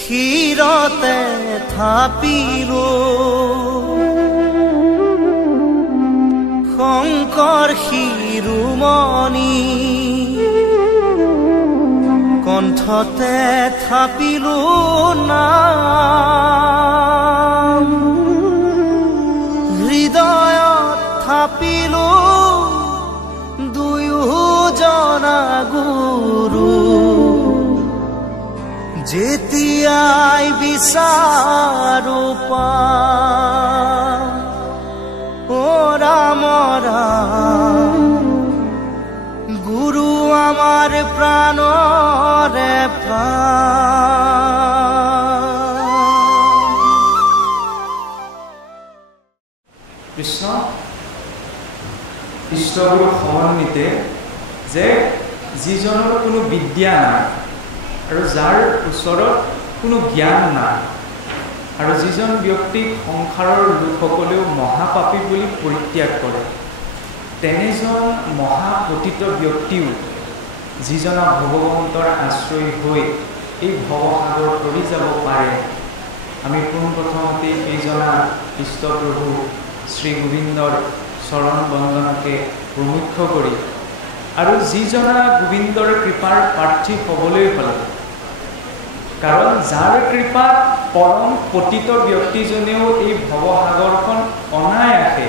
শিৰতে থাপিলো শংকৰ শিৰোমণি কণ্ঠতে থাপিলো নাম হৃদয়ত থাপিলো দুয়োজনা গুৰু যেতিয়াই বিচাৰো ৰাম ৰাম গুৰু আমাৰ প্ৰাণৰে কৃষ্ণ ইষ্টগুৰু সমন্বিতে যে যিজনৰ কোনো বিদ্যা নাই আৰু যাৰ ওচৰত কোনো জ্ঞান নাই আৰু যিজন ব্যক্তিক সংসাৰৰ লোকসকলেও মহাপাপী বুলি পৰিত্যাগ কৰে তেনেজন মহাপতিত ব্যক্তিও যিজনা ভগৱন্তৰ আশ্ৰয় হৈ এই ভৱসাগৰ তৰি যাব পাৰে। আমি পোনপ্ৰথমতে এইজনা ইষ্টপ্ৰভু শ্ৰী গোবিন্দৰ চৰণ বন্দনাকে প্ৰমুখ্য কৰি আৰু যিজনা গোবিন্দৰ কৃপাৰ প্ৰাৰ্থী হ'বলৈ হ'লে কাৰণ যাৰ কৃপাত পৰম পতিত ব্যক্তিজনেও এই ভৱসাগৰখন অনায়াসে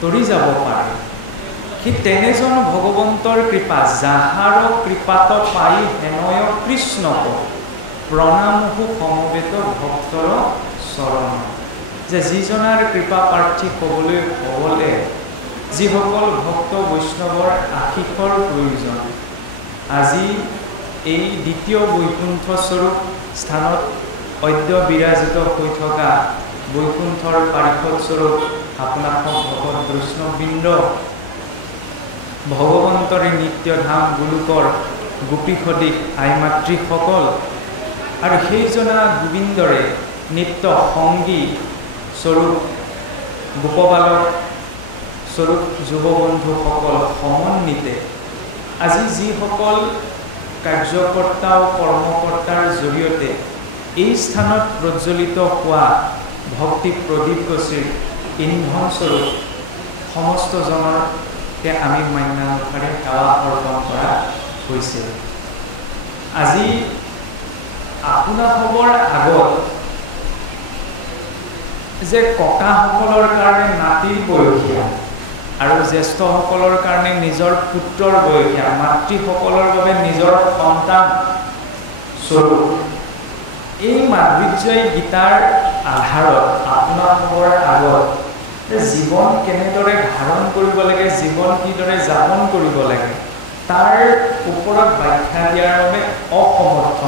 তৰি যাব পাৰে কি তেনেজন ভগৱন্তৰ কৃপা যাহাৰ কৃপাত পাই হেনয় কৃষ্ণক প্ৰণামহু সমবেত ভক্তৰ চৰণ যে যিজনাৰ কৃপা প্ৰাৰ্থী হ'বলৈ হ'লে যিসকল ভক্ত বৈষ্ণৱৰ আশীষৰ প্ৰয়োজন আজি এই দ্বিতীয় বৈকুণ্ঠ স্বৰূপ স্থানত অদ্য বিৰাজিত হৈ থকা বৈকুণ্ঠৰ পাৰিষদ স্বৰূপ আপোনালোক ভকত বৈষ্ণৱবৃন্দ ভগৱন্তৰে নিত্য ধাম গোলোকৰ গোপীসদৃশ আই মাতৃসকল আৰু সেইজনা গোবিন্দৰে নিত্য সংগী স্বৰূপ গোপবালক স্বৰূপ যুৱবন্ধুসকল সমন্বিতে আজি যিসকল কাৰ্যকৰ্তা ও কৰ্মকৰ্তাৰ জৰিয়তে এই স্থানত প্ৰজ্বলিত হোৱা ভক্তি প্ৰদীপ গছিৰ ইন্ধন স্বৰূপ সমস্তজনকে আমি মান্যানুসাৰে সেৱা অৰ্পণ কৰা হৈছে। আজি আপোনাসৱৰ আগত যে ককাসকলৰ কাৰণে নাতিৰ বয়সীয়া আৰু জ্যেষ্ঠসকলৰ কাৰণে নিজৰ পুত্ৰৰ বয়সীয়া মাতৃসকলৰ বাবে নিজৰ সন্তান স্বৰূপ এই মাধুৰ্যই গীতাৰ আধাৰত আপোনালোকৰ আগত জীৱন কেনেদৰে ধাৰণ কৰিব লাগে জীৱন কিদৰে যাপন কৰিব লাগে তাৰ ওপৰত ব্যাখ্যা দিয়াৰ বাবে অসমৰ্থ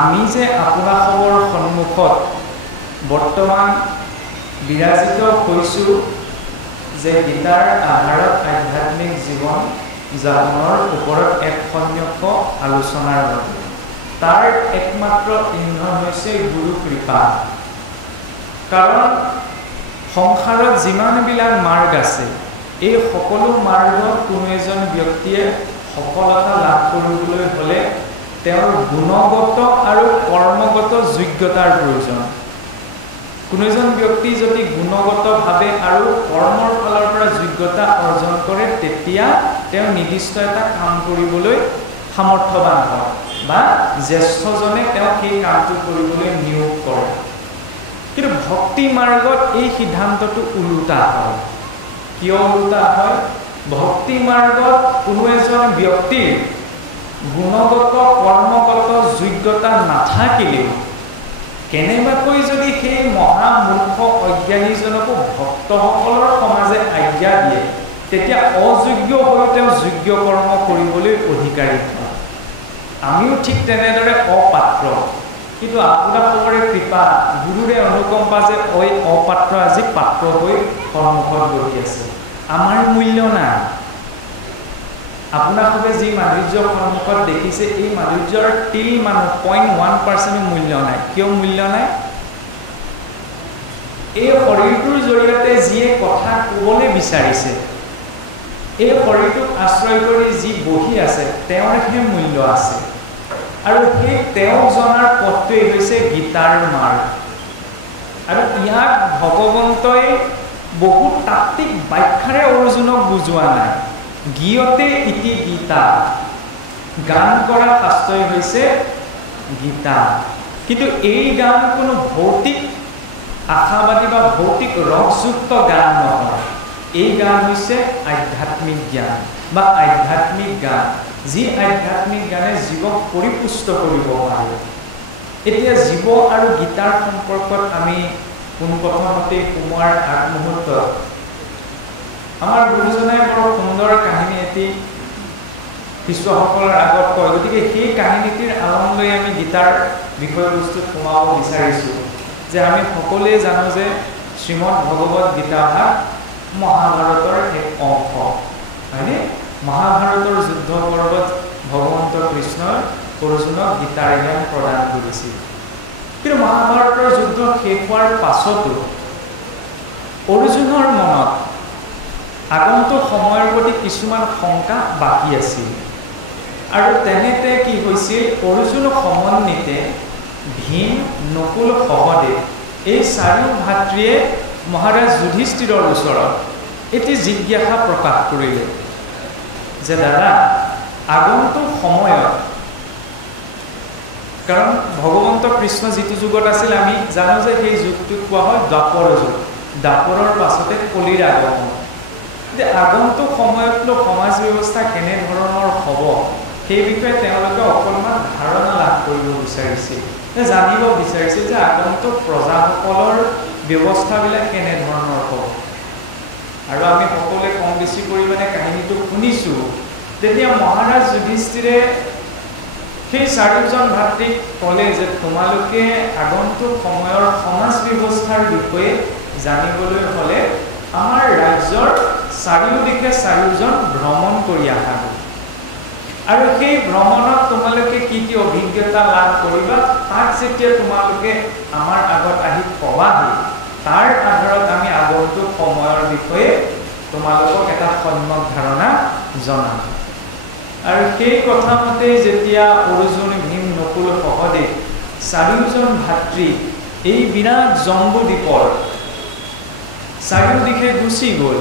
আমি যে আপোনালোকৰ সন্মুখত বৰ্তমান বিৰাজিত হৈছোঁ যে গীতাৰ আধাৰত আধ্যাত্মিক জীৱন যাপনৰ ওপৰত এক সম্যক আলোচনাৰ বাবে তাৰ একমাত্ৰ ইন্ধন হৈছে গুৰু কৃপা কাৰণ সংসাৰত যিমানবিলাক মাৰ্গ আছে এই সকলো মাৰ্গত কোনো এজন ব্যক্তিয়ে সফলতা লাভ কৰিবলৈ হ'লে তেওঁৰ গুণগত আৰু কৰ্মগত যোগ্যতাৰ প্ৰয়োজন। কোনো এজন ব্যক্তি যদি গুণগতভাৱে আৰু কৰ্মৰ ফালৰ পৰা যোগ্যতা অৰ্জন কৰে তেতিয়া তেওঁ নিৰ্দিষ্ট এটা কাম কৰিবলৈ সামৰ্থ্যৱান হয় বা জ্যেষ্ঠজনে তেওঁক সেই কামটো কৰিবলৈ নিয়োগ কৰে কিন্তু ভক্তি মাৰ্গত এই সিদ্ধান্তটো ওলোটা হয় কিয় ওলোটা হয় ভক্তি মাৰ্গত কোনো এজন ব্যক্তিৰ গুণগত কৰ্মগত যোগ্যতা নাথাকিলেও কেনেবাকৈ যদি সেই মহামূৰ্খ অজ্ঞানীজনকো ভক্তসকলৰ সমাজে আজ্ঞা দিয়ে তেতিয়া অযোগ্য হৈ তেওঁ যোগ্য কৰ্ম কৰিবলৈ অধিকাৰী হয়। আমিও ঠিক তেনেদৰে অপাত্ৰ কিন্তু আপোনালোকৰে কৃপা গুৰুৰে অনুকম্পা যে অপাত্ৰ আজি পাত্ৰ হৈ সন্মুখত বহি আছে আমাৰ মূল্য নাই আপোনালোকে যি মাধুৰ্য সন্মুখত দেখিছে এই মাধুৰ্যৰ তিল মানুহ 0.1% মূল্য নাই কিয় মূল্য নাই এই শৰীৰটোৰ জৰিয়তে যিয়ে কথা ক'বলৈ বিচাৰিছে এই শৰীৰটোক আশ্ৰয় কৰি যি বহি আছে তেওঁৰ হে মূল্য আছে আৰু সেই তেওঁ জনাৰ পথটোৱেই হৈছে গীতাৰ মাৰ্গ আৰু ইয়াক ভগৱন্তই বহুত তাত্ত্বিক ব্যাখ্যাৰে অৰ্জুনক বুজোৱা নাই গীয়তে ইতি গীতা গান কৰা শাস্ত্ৰই হৈছে গীতা কিন্তু এই গান কোনো ভৌতিক আশাবাদী বা ভৌতিক ৰসযুক্ত গান নহয় এই গান হৈছে আধ্যাত্মিক জ্ঞান বা আধ্যাত্মিক গান যি আধ্যাত্মিক গানে জীৱক পৰিপুষ্ট কৰিব পাৰে এতিয়া জীৱ আৰু গীতাৰ সম্পৰ্কত আমি পোনপ্ৰথমতে সোমোৱাৰ আগমুহূৰ্তত আমাৰ গুৰুজনে বৰ সুন্দৰ কাহিনী এটি শিষ্যসকলৰ আগত কয় গতিকে সেই কাহিনীটিৰ আলম লৈ আমি গীতাৰ বিষয়বস্তুত সোমাব বিচাৰিছোঁ যে আমি সকলোৱে জানো যে শ্ৰীমদ ভগৱত গীতা ভাগ মহাভাৰতৰ এক অংশ হয়নে মহাভাৰতৰ যুদ্ধ পৰ্বত ভগৱন্ত কৃষ্ণই অৰ্জুনক গীতাৰ জ্ঞান প্ৰদান কৰিছিল কিন্তু মহাভাৰতৰ যুদ্ধ শেষ হোৱাৰ পাছতো অৰ্জুনৰ মনত আগন্তুক সময়ৰ প্ৰতি কিছুমান শংকা বাকী আছিল আৰু তেনেতে কি হৈছিল অৰ্জুন সমন্বিতে ভীম নকুল সহদেৱ এই চাৰিও ভাতৃয়ে মহাৰাজ যুধিষ্ঠিৰৰ ওচৰত এটি জিজ্ঞাসা প্ৰকাশ কৰিলে যে দাদা আগন্তুক সময়ত কাৰণ ভগৱন্ত কৃষ্ণ যিটো যুগত আছিল আমি জানো যে সেই যুগটোক কোৱা হয় দ্বাপৰ যুগ দ্বাপৰৰ পাছতে কলিৰ আগমন যে আগন্তুক সময়তনো সমাজ ব্যৱস্থা কেনেধৰণৰ হ'ব সেই বিষয়ে তেওঁলোকে অকণমান ধাৰণা লাভ কৰিব বিচাৰিছিল জানিব বিচাৰিছিল যে আগন্তুক প্ৰজাসকলৰ ব্যৱস্থাবিলাক কেনেধৰণৰ হ'ব আৰু আমি সকলোৱে কম বেছি পৰিমাণে কাহিনীটো শুনিছোঁ যেতিয়া মহাৰাজ যুধিষ্ঠিৰে সেই চাৰিওজন ভাতৃক ক'লে যে তোমালোকে আগন্তুক সময়ৰ সমাজ ব্যৱস্থাৰ বিষয়ে জানিবলৈ হ'লে আমাৰ ৰাজ্যৰ চাৰিওদিশে চাৰিওজন ভ্ৰমণ কৰি আহা আৰু সেই ভ্ৰমণত তোমালোকে কি কি অভিজ্ঞতা লাভ কৰিবা তাক যেতিয়া তোমালোকে আমাৰ আগত আহি ক'বাহি তাৰ আধাৰত আমি আগন্তুক সময়ৰ বিষয়ে তোমালোকক এটা সম্যক ধাৰণা জনাম আৰু সেই কথা মতে যেতিয়া অৰ্জুন ভীম নকুল সহদেৱ চাৰিওজন ভাতৃ এই বিৰাট জম্বুদ্বীপৰ চাৰিওদিশে গুচি গ'ল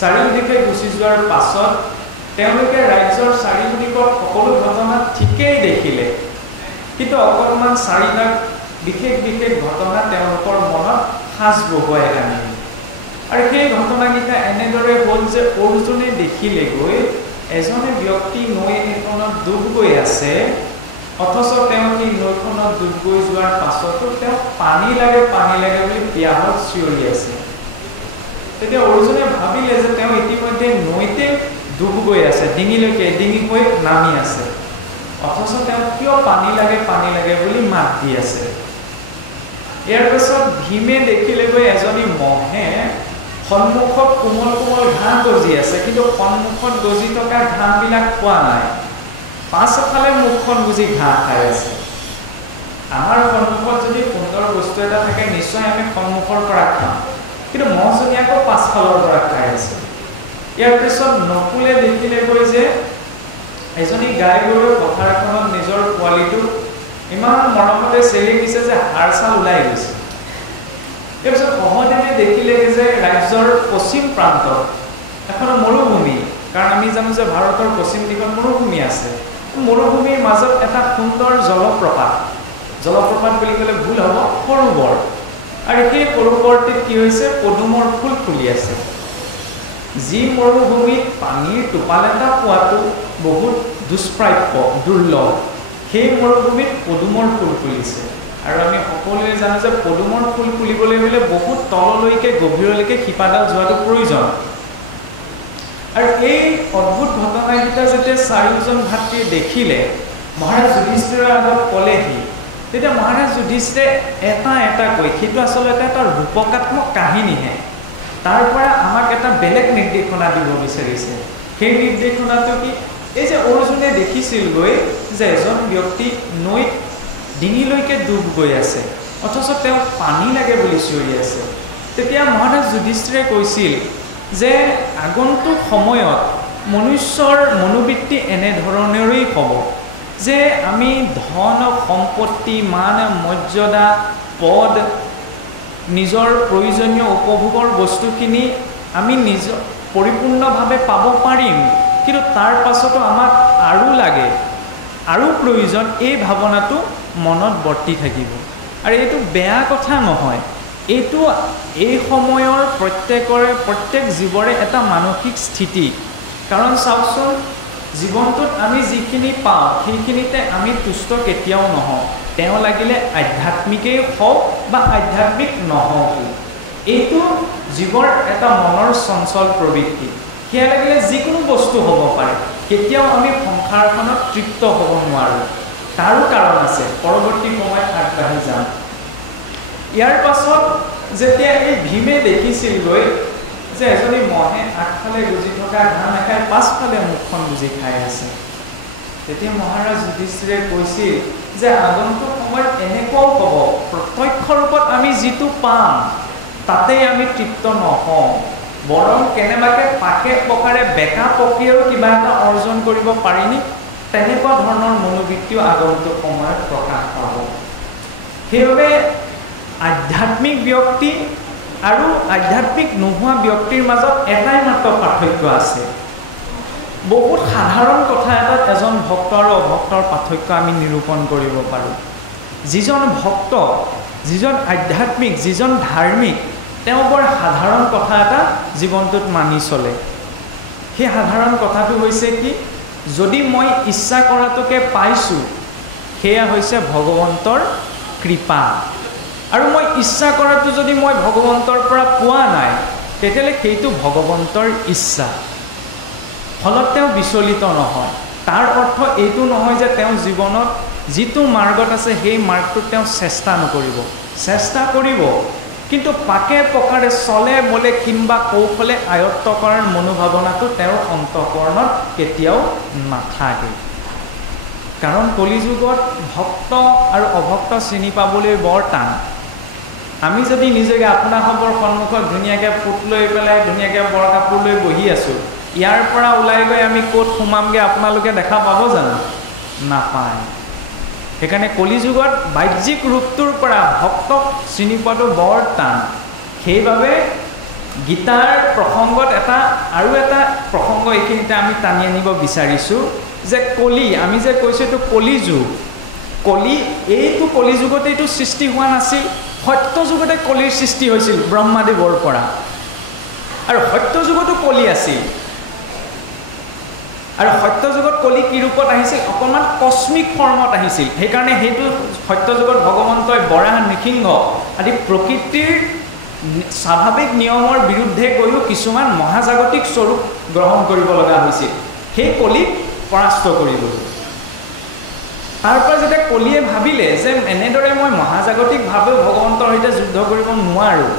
চাৰিওদিশে গুচি যোৱাৰ পাছত তেওঁলোকে ৰাজ্যৰ চাৰিওদিশত সকলো ঘটনা ঠিকেই দেখিলে কিন্তু অকণমান চাৰিটা বিশেষ বিশেষ ঘটনা তেওঁলোকৰ মনত সাজ বহুৱাই আনিলে আৰু সেই ঘটনাকেইটা এনেদৰে হ'ল যে অৰ্জুনে দেখিলেগৈ এজনে ব্যক্তি নৈ এখনত ডুব গৈ আছে অথচ তেওঁ সেই নৈখনত ডুব গৈ যোৱাৰ পাছতো তেওঁ পানী লাগে বুলি পিয়াহত চিঞৰি আছে তেতিয়া অৰ্জুনে ভাবিলে যে তেওঁ ইতিমধ্যে নৈতে ডুব গৈ আছে ডিঙিলৈকে ডিঙি হৈ নামি আছে অথচ তেওঁ কিয় পানী লাগে বুলি মাত দি আছে ইয়াৰ পাছত ভীমে দেখিলেগৈ এজনী মহে সন্মুখত কোমল কোমল ঘাঁহ গজি আছে কিন্তু সন্মুখত গজি থকা ঘাঁহবিলাক খোৱা নাই পাছফালে মুখখন গুজি ঘাঁহ খাই আছে আমাৰ সন্মুখত যদি সুন্দৰ বস্তু এটা থাকে নিশ্চয় আমি সন্মুখৰ পৰা খাম কিন্তু মহজনী আকৌ পাছফালৰ পৰা খাই আছে ইয়াৰ পিছত নকুলে দেখিলেগৈ যে এজনী গাই গৰু পথাৰখনত নিজৰ পোৱালিটো ইমান মৰমতে চেলি দিছে যে হাড় চাল ওলাই গৈছে তাৰপিছত সহদেৱে দেখিলেগৈ যে ৰাজ্যৰ পশ্চিম প্ৰান্তত এখন মৰুভূমি কাৰণ আমি জানো যে ভাৰতৰ পশ্চিম দিশত মৰুভূমি আছে মৰুভূমিৰ মাজত এটা সুন্দৰ জলপ্ৰপাত বুলি ক'লে ভুল হ'ব সৰোবৰ আৰু সেই সৰোবৰটিত কি হৈছে পদুমৰ ফুল ফুলি আছে যি মৰুভূমিত পানীৰ টোপাল এটা পোৱাটো বহুত দুষ্প্ৰাপ্য দুৰ্লভ সেই মৰুভূমিত পদুমৰ ফুল ফুলিছে আৰু আমি সকলোৱে জানো যে পদুমৰ ফুল ফুলিবলৈ হ'লে বহুত তললৈকে গভীৰলৈকে শিপাডাল যোৱাটো প্ৰয়োজন আৰু এই অদ্ভুত ঘটনাকেইটা যেতিয়া চাৰিওজন ভাতৃয়ে দেখিলে মহাৰাজ যুধিষ্ঠিৰৰ আগত ক'লেহি তেতিয়া মহাৰাজ যুধিষ্ঠিৰে এটা কৈ সেইটো আচলতে এটা ৰূপকাত্মক কাহিনীহে তাৰ পৰা আমাক এটা বেলেগ নিৰ্দেশনা দিব বিচাৰিছে সেই নিৰ্দেশনাটো কি এই যে অৰ্জুনে দেখিছিলগৈ যে এজন ব্যক্তি নৈত ডিঙিলৈকে ডুব গৈ আছে অথচ তেওঁ পানী লাগে বুলি চিঞৰি আছে তেতিয়া মহাৰাজ যুধিষ্ঠিৰে কৈছিল যে আগন্তুক সময়ত মনুষ্যৰ মনোবৃত্তি এনেধৰণৰেই হ'ব যে আমি ধন সম্পত্তি মান মৰ্যাদা পদ নিজৰ প্ৰয়োজনীয় উপভোগৰ বস্তুখিনি আমি নিজৰ পৰিপূৰ্ণভাৱে পাব পাৰিম, কিন্তু তাৰ পাছতো আমাক আৰু লাগে, আৰু প্ৰয়োজন, এই ভাৱনাটো মনত বৰ্তি থাকিব। আৰু এইটো বেয়া কথা নহয়, এইটো এই সময়ৰ প্ৰত্যেক জীৱৰে এটা মানসিক স্থিতি। কাৰণ চাওকচোন, জীৱনটোত আমি যিখিনি পাওঁ সেইখিনিতে আমি তুষ্ট কেতিয়াও নহওঁ, তেওঁ লাগিলে আধ্যাত্মিকেই হওক বা আধ্যাত্মিক নহওক। এইটো জীৱৰ এটা মনৰ চঞ্চল প্ৰবৃত্তি, সেয়া লাগিলে যিকোনো বস্তু হ'ব পাৰে, কেতিয়াও আমি সংসাৰখনত তৃপ্ত হ'ব নোৱাৰোঁ। তাৰো কাৰণ আছে, পৰৱৰ্তী সময়ত আগবাঢ়ি যাম। ইয়াৰ পাছত যেতিয়া এই ভীমে দেখিছিলগৈ যে এজনী মহে আগফালে গুজি থকা ঘাঁহ নাখায়, পাছফালে মুখখন গুজি খাই আছে, তেতিয়া মহাৰাজ যুধিষ্ঠিৰে কৈছিল যে আগন্তুক সময়ত এনেকুৱাও হ'ব, প্ৰত্যক্ষ ৰূপত আমি যিটো পাম তাতেই আমি তৃপ্ত নহওঁ, বৰং কেনেবাকৈ পাকে পকাৰে বেকা পকিয়েও কিবা এটা অৰ্জন কৰিব পাৰিনি, তেনেকুৱা ধৰণৰ মনোবৃত্তিও আগন্তুক সময়ত প্ৰকাশ পাব। সেইবাবে আধ্যাত্মিক ব্যক্তি আৰু আধ্যাত্মিক নোহোৱা ব্যক্তিৰ মাজত এটাই মাত্ৰ পাৰ্থক্য আছে। বহুত সাধাৰণ কথা এটাত এজন ভক্ত আৰু অভক্তৰ পাৰ্থক্য আমি নিৰূপণ কৰিব পাৰোঁ। যিজন ভক্ত, যিজন আধ্যাত্মিক, যিজন ধাৰ্মিক, তেওঁ বৰ সাধাৰণ কথা এটা জীৱনটোত মানি চলে। সেই সাধাৰণ কথাটো হৈছে কি, যদি মই ইচ্ছা কৰাটোকে পাইছোঁ সেয়া হৈছে ভগৱন্তৰ কৃপা, আৰু মই ইচ্ছা কৰাটো যদি মই ভগৱন্তৰ পৰা পোৱা নাই তেতিয়াহ'লে সেইটো ভগৱন্তৰ ইচ্ছা। ফলত তেওঁ বিচলিত নহয়। তাৰ অৰ্থ এইটো নহয় যে তেওঁ জীৱনত যিটো মাৰ্গত আছে সেই মাৰ্গটোত তেওঁ চেষ্টা নকৰিব, চেষ্টা কৰিব, কিন্তু পাকে পকাৰে চলে বলে কিংবা কৌশলে আয়ত্ত কৰাৰ মনোভাৱনাটো তেওঁৰ অন্তঃকৰণত কেতিয়াও নাথাকে। কাৰণ কলিযুগত ভক্ত আৰু অভক্ত চিনি পাবলৈ বৰ টান। আমি যদি নিজকে আপোনাসৱৰ সন্মুখত ধুনীয়াকৈ ফুট লৈ পেলাই ধুনীয়াকৈ বৰ কাপোৰ লৈ বহি আছোঁ, ইয়াৰ পৰা ওলাই গৈ আমি ক'ত সোমামগৈ আপোনালোকে দেখা পাব জানো? নাপায়। সেইকাৰণে কলিযুগত বাহ্যিক ৰূপটোৰ পৰা ভক্তক চিনি পোৱাটো বৰ টান। সেইবাবে গীতাৰ প্ৰসংগত আৰু এটা প্ৰসংগ এইখিনিতে আমি টানি আনিব বিচাৰিছোঁ যে কলি, আমি যে কৈছোঁ এইটো কলিযুগ, এইটো কলিযুগতে এইটো সৃষ্টি হোৱা নাছিল, সত্য যুগতে কলিৰ সৃষ্টি হৈছিল ব্ৰহ্মাদেৱৰ পৰা, আৰু সত্য যুগতো কলি আছিল। আৰু সত্য যুগত কলি কি ৰূপত আহিছিল? অকণমান কস্মিক ফৰ্মত আহিছিল। সেইকাৰণে সেইটো সত্য যুগত ভগৱন্তই বৰাহ, নৃসিংহ আদি প্ৰকৃতিৰ স্বাভাৱিক নিয়মৰ বিৰুদ্ধে গৈও কিছুমান মহাজাগতিক স্বৰূপ গ্ৰহণ কৰিব লগা হৈছিল সেই কলিক পৰাস্ত কৰিবলৈ। তাৰ পৰা যেতিয়া কলিয়ে ভাবিলে যে এনেদৰে মই মহাজাগতিকভাৱেও ভগৱন্তৰ সৈতে যুদ্ধ কৰিব নোৱাৰোঁ,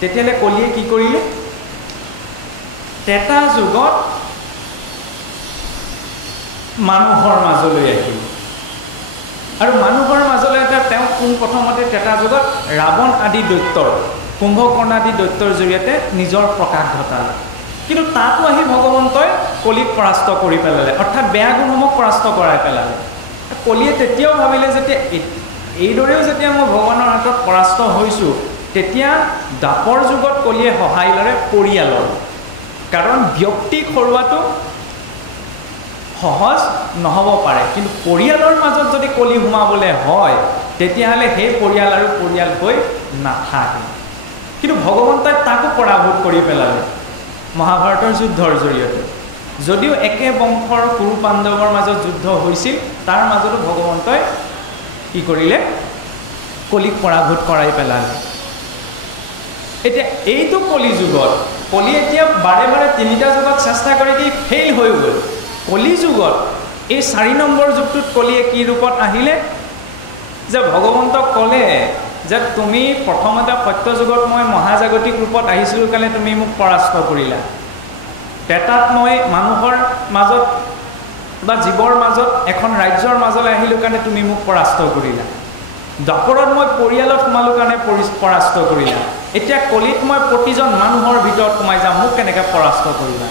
তেতিয়াহ'লে কলিয়ে কি কৰিলে? ত্ৰেতা যুগত মানুহৰ মাজলৈ আহিল, আৰু মানুহৰ মাজলৈ তেওঁ পোনপ্ৰথমতে ত্ৰেতা যুগত ৰাৱণ আদি দৈত্যৰ, কুম্ভকৰ্ণ আদি দৈত্যৰ জৰিয়তে নিজৰ প্ৰকাশ ঘটালে। কিন্তু তাতো আহি ভগৱন্তই কলিক পৰাস্ত কৰি পেলালে, অৰ্থাৎ বেয়া গুণসমূহ পৰাস্ত কৰাই পেলালে। কলিয়ে তেতিয়াও ভাবিলে যেতিয়া এইদৰেও যেতিয়া মই ভগৱানৰ হাতত পৰাস্ত হৈছোঁ, তেতিয়া দ্বাপৰ যুগত কলিয়ে সহায় ল'লে পৰিয়ালৰ। কাৰণ ব্যক্তিক হৰুৱাটো সহজ নহ'ব পাৰে, কিন্তু পৰিয়ালৰ মাজত যদি কলি সোমাবলৈ হয় তেতিয়াহ'লে সেই পৰিয়াল আৰু পৰিয়াল হৈ নাথাকে। কিন্তু ভগৱন্তই তাকো পৰাভূত কৰি পেলালে মহাভাৰতৰ যুদ্ধৰ জৰিয়তে। যদিও একে বংশৰ কুৰু পাণ্ডৱৰ মাজত যুদ্ধ হৈছিল, তাৰ মাজতো ভগৱন্তই কি কৰিলে? কলিক পৰাভূত কৰাই পেলালে। এতিয়া এইটো কলিযুগত কলি এতিয়া বাৰে বাৰে তিনিটা যুগত চেষ্টা কৰি কি ফেইল হৈ গ'ল। কলিযুগত এই 4 নম্বৰ যুগটোত কলিয়ে কি ৰূপত আহিলে? যে ভগৱন্তক ক'লে যে তুমি প্ৰথমতে সত্য যুগত মই মহাজাগতিক ৰূপত আহিছিলোঁ কাৰণে তুমি মোক পৰাস্ত কৰিলা, ত্ৰেতাত মই মানুহৰ মাজত বা জীৱৰ মাজত এখন ৰাজ্যৰ মাজলৈ আহিলোঁ কাৰণে তুমি মোক পৰাস্ত কৰিলা, দ্বাপৰত মই পৰিয়ালত সোমালোঁ কাৰণে পৰাস্ত কৰিলা, এতিয়া কলিত মই প্ৰতিজন মানুহৰ ভিতৰত সোমাই যাম, মোক কেনেকৈ পৰাস্ত কৰিলা?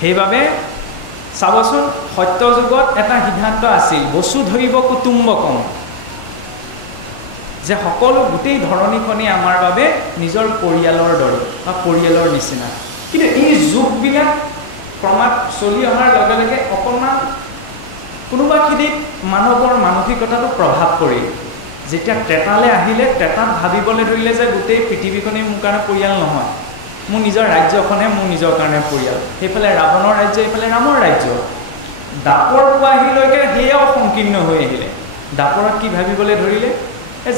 সেইবাবে চাবচোন সত্যযুগত এটা সিদ্ধান্ত আছিল বসু ধৰিব কুটুম্বকম, যে সকলো গোটেই ধৰণীখনেই আমাৰ বাবে নিজৰ পৰিয়ালৰ দৰে বা পৰিয়ালৰ নিচিনা। কিন্তু এই যুগবিলাক ক্ৰমাৎ চলি অহাৰ লগে লগে অকণমান কোনোবাখিনিত মানুহৰ মানসিকতাটো প্ৰভাৱ পৰিল। যেতিয়া ত্ৰেতালৈ আহিলে, ত্ৰেতাত ভাবিবলৈ ধৰিলে যে গোটেই পৃথিৱীখনেই মোৰ কাৰণে পৰিয়াল নহয়, মোৰ নিজৰ ৰাজ্যখনহে মোৰ নিজৰ কাৰণে পৰিয়াল। সেইফালে ৰাৱণৰ ৰাজ্য, এইফালে ৰামৰ ৰাজ্য। দাপৰ পোৱাহিলৈকে সেয়াও সংকীৰ্ণ হৈ আহিলে। দাপৰত কি ভাবিবলৈ ধৰিলে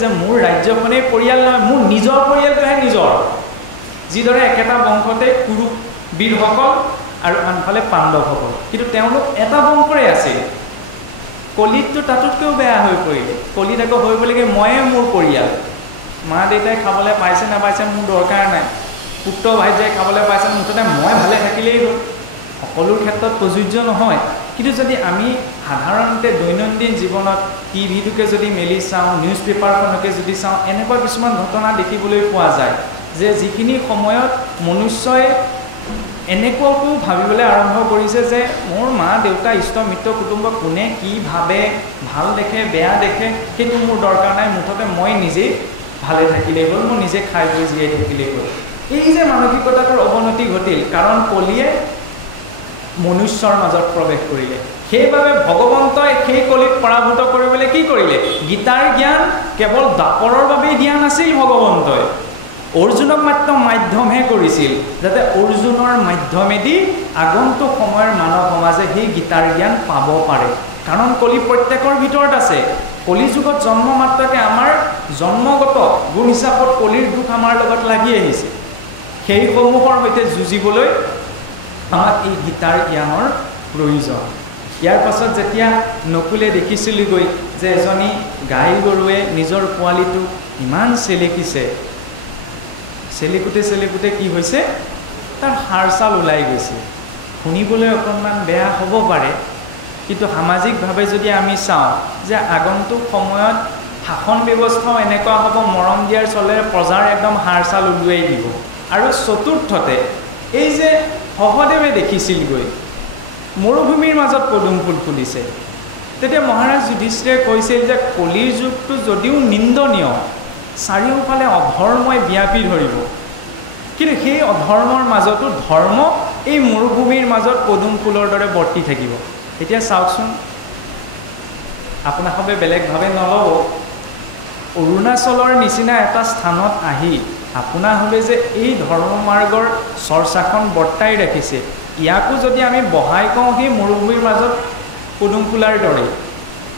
যে মোৰ ৰাজ্যখনেই পৰিয়াল নহয়, মোৰ নিজৰ পৰিয়ালটোহে নিজৰ। যিদৰে একেটা বংশতে কুৰু বীৰসকল আৰু আনফালে পাণ্ডৱসকল, কিন্তু তেওঁলোক এটা বংশৰে আছিল। কলিতটো তাতোতকৈও বেয়া হৈ পৰিলে। কলিত আকৌ হৈ পৰিলেগৈ ময়ে মোৰ পৰিয়াল, মা দেউতাই খাবলৈ পাইছে নাপাইছে মোৰ দৰকাৰ নাই, পুত্ৰ ভাইজাই খাবলৈ পাইছে, মুঠতে মই ভালে থাকিলেই হ'ল। সকলোৰ ক্ষেত্ৰত প্ৰযোজ্য নহয়। কিন্তু যদি আমি সাধাৰণতে দৈনন্দিন জীৱনত টিভিটোকে যদি মেলি চাওঁ, নিউজ পেপাৰখনকে যদি চাওঁ, এনেকুৱা কিছুমান ঘটনা দেখিবলৈ পোৱা যায় যে যিখিনি সময়ত মনুষ্যই এনেকুৱাকো ভাবিবলৈ আৰম্ভ কৰিছে যে মোৰ মা দেউতা ইষ্ট মিত্ৰ কুটুম্ব কোনে কি ভাবে, ভাল দেখে বেয়া দেখে, সেইটো মোৰ দৰকাৰ নাই, মুঠতে মই নিজেই ভালে থাকিলেই হ'ল, মই নিজে খাই বৈ জীয়াই থাকিলেই হ'ল। এই যে মানসিকতাটোৰ অৱনতি ঘটিল, কাৰণ কলিয়ে মনুষ্যৰ মাজত প্ৰৱেশ কৰিলে। সেইবাবে ভগৱন্তই সেই কলিক পৰাভূত কৰিবলৈ কি কৰিলে? গীতাৰ জ্ঞান কেৱল দাপৰৰ বাবেই দিয়া নাছিল ভগৱন্তই, অৰ্জুনক মাত্ৰ মাধ্যমহে কৰিছিল, যাতে অৰ্জুনৰ মাধ্যমেদি আগন্তুক সময়ৰ মানৱ সমাজে সেই গীতাৰ জ্ঞান পাব পাৰে। কাৰণ কলি প্ৰত্যেকৰ ভিতৰত আছে। কলি যুগত জন্ম মাত্ৰকে আমাৰ জন্মগত গুণ হিচাপত কলিৰ দুখ আমাৰ লগত লাগি আহিছে। সেইসমূহৰ সৈতে যুঁজিবলৈ আমাক এই গীতাৰ জ্ঞানৰ প্ৰয়োজন। ইয়াৰ পাছত যেতিয়া নকুলে দেখিছিলগৈ যে এজনী গাই গৰুৱে নিজৰ পোৱালিটোক ইমান চেলেকিছে, চেলেকুতে কি হৈছে, তাৰ হাড় ছাল ওলাই গৈছে। শুনিবলৈ অকণমান বেয়া হ'ব পাৰে, কিন্তু সামাজিকভাৱে যদি আমি চাওঁ যে আগন্তুক সময়ত শাসন ব্যৱস্থাও এনেকুৱা হ'ব, মৰম দিয়াৰ চলে প্ৰজাৰ একদম হাড় ছাল ওলোৱাই দিব। আৰু চতুৰ্থতে এই যে সহদেৱে দেখিছিলগৈ মৰুভূমিৰ মাজত পদুম ফুল ফুলিছে, তেতিয়া মহাৰাজ যুধিষ্ঠিৰে কৈছিল যে কলিৰ যুগটো যদিও নিন্দনীয়, চাৰিওফালে অধৰ্মই ব্যাপি ধৰিব, কিন্তু সেই অধৰ্মৰ মাজতো ধৰ্ম এই মৰুভূমিৰ মাজত পদুম ফুলৰ দৰে বৰ্তি থাকিব। এতিয়া চাওকচোন, আপোনালোকে বেলেগভাৱে নল'ব, অৰুণাচলৰ নিচিনা এটা স্থানত আহি আপোনালোকে যে এই ধৰ্মমাৰ্গৰ চৰ্চাখন বৰ্তাই ৰাখিছে, ইয়াকো যদি আমি বহাই কওঁ সেই মৰুভূমিৰ মাজত পদুম ফুলাৰ দৰে।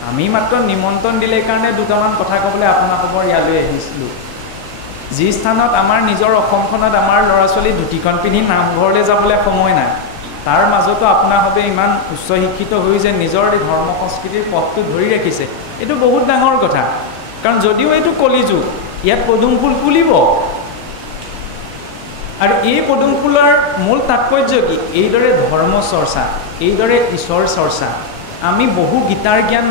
আমি মাত্ৰ নিমন্ত্ৰণ দিলে কাৰণে দুটামান কথা ক'বলৈ আপোনালোকৰ ইয়ালৈ আহিছিলোঁ। যি স্থানত আমাৰ নিজৰ অসমখনত আমাৰ ল'ৰা ছোৱালী ধুতিখন পিন্ধি নামঘৰলৈ যাবলৈ সময় নাই, তাৰ মাজতো আপোনালোকে ইমান উচ্চ শিক্ষিত হৈ যে নিজৰ ধৰ্ম সংস্কৃতিৰ পথটো ধৰি ৰাখিছে, এইটো বহুত ডাঙৰ কথা। কাৰণ যদিও এইটো কলিযুগ, ইয়াত পদুম ফুল ফুলিব। আৰু এই পদুম ফুলৰ মূল তাৎপৰ্য কি? এইদৰে ধৰ্ম চৰ্চা, এইদৰে ঈশ্বৰ চৰ্চা। আমি বহু গীতাৰ জ্ঞান,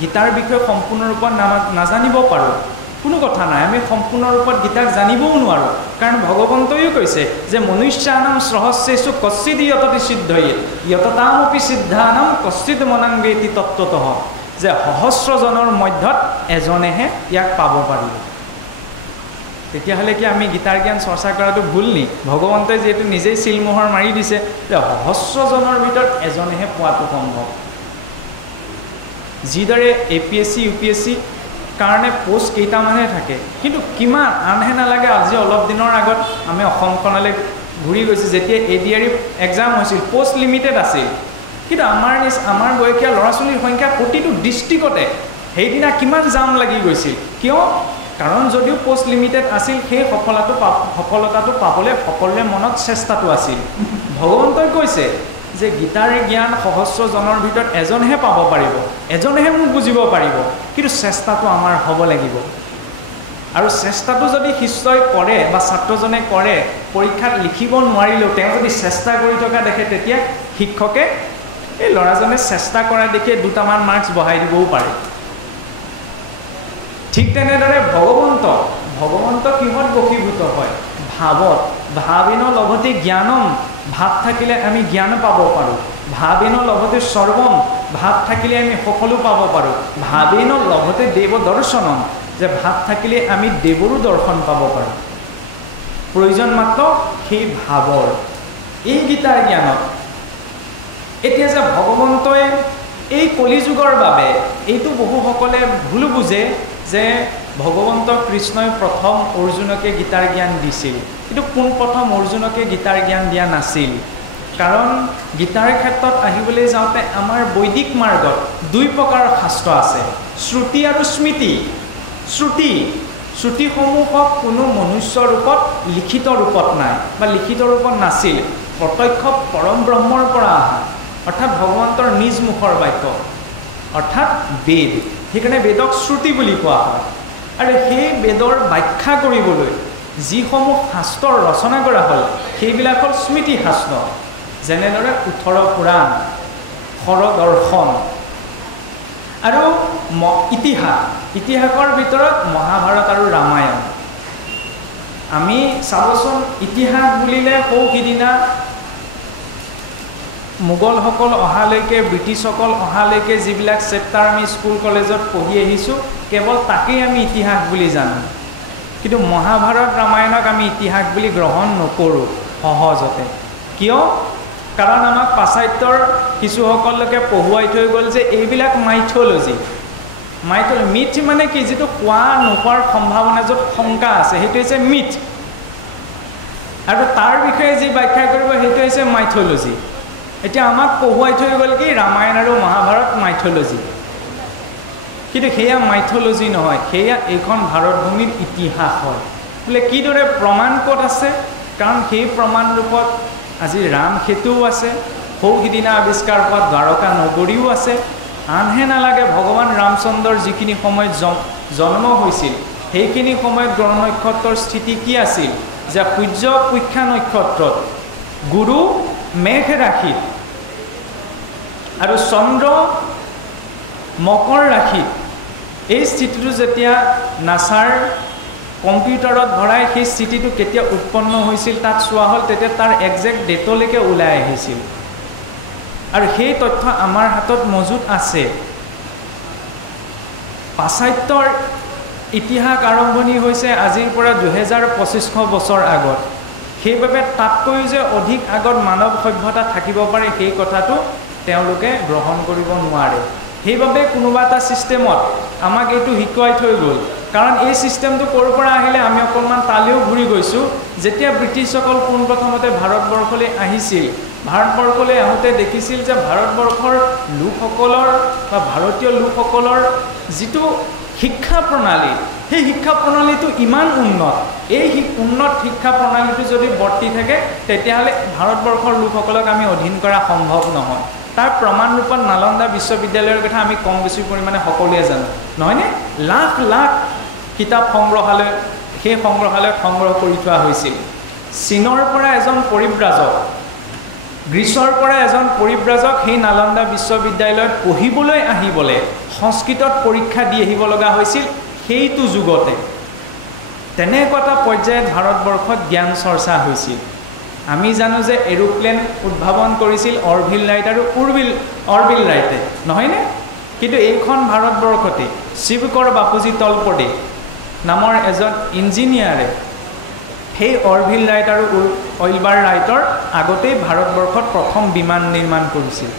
গীতাৰ বিষয়ে সম্পূৰ্ণ ৰূপত নাজানিব পাৰোঁ, কোনো কথা নাই, আমি সম্পূৰ্ণ ৰূপত গীতাক জানিবও নোৱাৰোঁ। কাৰণ ভগৱন্তইও কৈছে যে মনুষ্যানাম সহস্ৰেষু কশ্চিৎ যততি সিদ্ধয়েৎ যততামপি সিদ্ধানাম কশ্চিৎ মনাং বেতি তত্ত্বতঃ, যে সহস্ৰজনৰ মধ্যত এজনেহে ইয়াক পাব পাৰিব। তেতিয়াহ'লে কি আমি গীতাৰ জ্ঞান চৰ্চা কৰাটো ভুল নি? ভগৱন্তই যিহেতু নিজেই চিলমোহৰ মাৰি দিছে যে সহস্ৰজনৰ ভিতৰত এজনেহে পোৱাটো সম্ভৱ। যিদৰে APSC UPSC কাৰণে পোষ্ট কেইটামানহে থাকে, কিন্তু কিমান আনহে নালাগে। আজি অলপ দিনৰ আগত আমি অসমখনলৈ ঘূৰি গৈছোঁ, যেতিয়া ADRE এক্সাম হৈছিল পোষ্ট লিমিটেড আছিল, কিন্তু আমাৰ বয়সীয়া ল'ৰা ছোৱালীৰ সংখ্যা প্ৰতিটো ডিষ্ট্ৰিক্টতে সেইদিনা কিমান জাম লাগি গৈছিল। কিয়? কাৰণ যদিও পোষ্ট লিমিটেড আছিল, সেই সফলতাটো পাবলৈ সকলোৰে মনত চেষ্টাটো আছিল। ভগৱন্তই কৈছে যে গীতাৰ জ্ঞান সহস্ৰজনৰ ভিতৰত এজনেহে পাব পাৰিব, এজনেহে মোক বুজিব পাৰিব, কিন্তু চেষ্টাটো আমাৰ হ'ব লাগিব। আৰু চেষ্টাটো যদি শিষ্যই কৰে বা ছাত্ৰজনে কৰে, পৰীক্ষাত লিখিব নোৱাৰিলেও তেওঁ যদি চেষ্টা কৰি থকা দেখে, তেতিয়া শিক্ষকে এই ল'ৰাজনে চেষ্টা কৰা দেখিয়ে দুটামান মাৰ্কছ বঢ়াই দিবও পাৰে। ঠিক তেনেদৰে ভগৱন্ত কিহত বশীভূত হয়? ভাৱত। ভাবিন লভতে জ্ঞানম, ভাৱ থাকিলে আমি জ্ঞান পাব পাৰোঁ। ভাবেন লভতে সৰ্বম, ভাব থাকিলে আমি সকলো পাব পাৰোঁ। ভাবেন লভতে দেৱ দৰ্শনম, যে ভাব থাকিলে আমি দেৱৰো দৰ্শন পাব পাৰোঁ। প্ৰয়োজন মাত্ৰ সেই ভাৱৰ। এই গীতাৰ জ্ঞানত এতিয়া যে ভগৱন্তই এই কলিযুগৰ বাবে এইটো বহুসকলে ভুল বুজে যে ভগৱন্ত কৃষ্ণই প্ৰথম অৰ্জুনকে গীতাৰ জ্ঞান দিছিল, কিন্তু পোনপ্ৰথম অৰ্জুনকে গীতাৰ জ্ঞান দিয়া নাছিল। কাৰণ গীতাৰ ক্ষেত্ৰত আহিবলৈ যাওঁতে আমাৰ বৈদিক মাৰ্গত দুই প্ৰকাৰৰ শাস্ত্ৰ আছে, শ্ৰুতি আৰু স্মৃতি। শ্ৰুতিসমূহক কোনো মনুষ্য ৰূপত লিখিত ৰূপত নাই বা লিখিত ৰূপত নাছিল, প্ৰত্যক্ষ পৰম ব্ৰহ্মৰ পৰা অহা, অৰ্থাৎ ভগৱন্তৰ নিজ মুখৰ বাক্য, অৰ্থাৎ বেদ। সেইকাৰণে বেদক শ্ৰুতি বুলি কোৱা হয়। আৰু সেই বেদৰ ব্যাখ্যা কৰিবলৈ যিসমূহ শাস্ত্ৰ ৰচনা কৰা হ'ল সেইবিলাক হ'ল স্মৃতি শাস্ত্ৰ, যেনেদৰে 18 পুৰাণ, সৰদৰ্শন আৰু ইতিহাসৰ ভিতৰত মহাভাৰত আৰু ৰামায়ণ। আমি চাবচোন, ইতিহাস বুলিলে সিদিনা মোগলসকল অহালৈকে, ব্ৰিটিছসকল অহালৈকে যিবিলাক চেপ্টাৰ আমি স্কুল কলেজত পঢ়ি আহিছোঁ, কেৱল তাকেই আমি ইতিহাস বুলি জানো। কিন্তু মহাভাৰত ৰামায়ণক আমি ইতিহাস বুলি গ্ৰহণ নকৰোঁ সহজতে। কিয়? কাৰণ আমাক পাশ্চাত্যৰ কিছুসকলকে পঢ়ুৱাই থৈ গ'ল যে এইবিলাক মাইথ'লজি। মিথ মানে কি? যিটো কোৱা নোকোৱাৰ সম্ভাৱনা, য'ত শংকা আছে, সেইটো হৈছে মিথ। আৰু তাৰ বিষয়ে যি ব্যাখ্যা কৰিব সেইটো হৈছে মাইথ'লজি। এতিয়া আমাক পঢ়ুৱাই থৈ গ'ল কি ৰামায়ণ আৰু মহাভাৰত মাইথ'লজি, কিন্তু সেয়া মাইথ'লজি নহয়, সেয়া এইখন ভাৰতভূমিৰ ইতিহাস হয়। বোলে কিদৰে প্ৰমাণ ক'ত আছে? কাৰণ সেই প্ৰমাণ ৰূপত আজি ৰাম সেতুও আছে, সিদিনা আৱিষ্কাৰ হোৱা দ্বাৰকা নগৰীও আছে। আনহে নালাগে, ভগৱান ৰামচন্দ্ৰৰ যিখিনি সময়ত জন্ম হৈছিল সেইখিনি সময়ত গ্ৰহ নক্ষত্ৰৰ স্থিতি কি আছিল? যে সূৰ্য পুষ্যা নক্ষত্ৰত, গুৰু মেঘ ৰাশিত আৰু চন্দ্ৰ মকৰ ৰাশিত। এই স্থিতিটো যেতিয়া নাছাৰ কম্পিউটাৰত ভৰাই সেই স্থিতিটো কেতিয়া উৎপন্ন হৈছিল তাত চোৱা হ'ল, তেতিয়া তাৰ একজেক্ট ডেটলৈকে ওলাই আহিছিল। আৰু সেই তথ্য আমাৰ হাতত মজুত আছে। পাশ্চাত্যৰ ইতিহাস আৰম্ভণি হৈছে আজিৰ পৰা 2500 বছৰ আগত। সেইবাবে তাতকৈও যে অধিক আগত মানৱ সভ্যতা থাকিব পাৰে সেই কথাটো তেওঁলোকে গ্ৰহণ কৰিব নোৱাৰে। সেইবাবে কোনোবা এটা ছিষ্টেমত আমাক এইটো শিকুৱাই থৈ গ'ল। কাৰণ এই ছিষ্টেমটো ক'ৰ পৰা আহিলে আমি অকণমান তালৈও ঘূৰি গৈছোঁ। যেতিয়া ব্ৰিটিছসকল পোনপ্ৰথমতে ভাৰতবৰ্ষলৈ আহিছিল, ভাৰতবৰ্ষলৈ আহোঁতে দেখিছিল যে ভাৰতবৰ্ষৰ লোকসকলৰ বা ভাৰতীয় লোকসকলৰ যিটো শিক্ষা প্ৰণালী, সেই শিক্ষা প্ৰণালীটো ইমান উন্নত। এই উন্নত শিক্ষা প্ৰণালীটো যদি বৰ্তি থাকে তেতিয়াহ'লে ভাৰতবৰ্ষৰ লোকসকলক আমি অধীন কৰা সম্ভৱ নহয়। তাৰ প্ৰমাণ ৰূপত নালন্দা বিশ্ববিদ্যালয়ৰ কথা আমি কম বেছি পৰিমাণে সকলোৱে জানো, নহয়নে? লাখ লাখ কিতাপ সংগ্ৰহালয়, সেই সংগ্ৰহালয়ত সংগ্ৰহ কৰি থোৱা হৈছিল। চীনৰ পৰা এজন পৰিব্ৰাজক, গ্ৰীচৰ পৰা এজন পৰিব্ৰাজক সেই নালন্দা বিশ্ববিদ্যালয়ত পঢ়িবলৈ আহিবলৈ সংস্কৃতত পৰীক্ষা দি আহিব লগা হৈছিল সেইটো যুগতে। তেনেকুৱা এটা পৰ্যায়ত ভাৰতবৰ্ষত জ্ঞান চৰ্চা হৈছিল। আমি জানো যে এৰোপ্লেন উদ্ভাৱন কৰিছিল অৰভিল ৰাইট আৰু অৰবিল ৰাইটে, নহয়নে? কিন্তু এইখন ভাৰতবৰ্ষতে শিৱকৰ বাপুজী তলপদে নামৰ এজন ইঞ্জিনিয়াৰে সেই অৰভিল ৰাইট আৰু উইলবাৰ ৰাইটৰ আগতেই ভাৰতবৰ্ষত প্ৰথম বিমান নিৰ্মাণ কৰিছিল।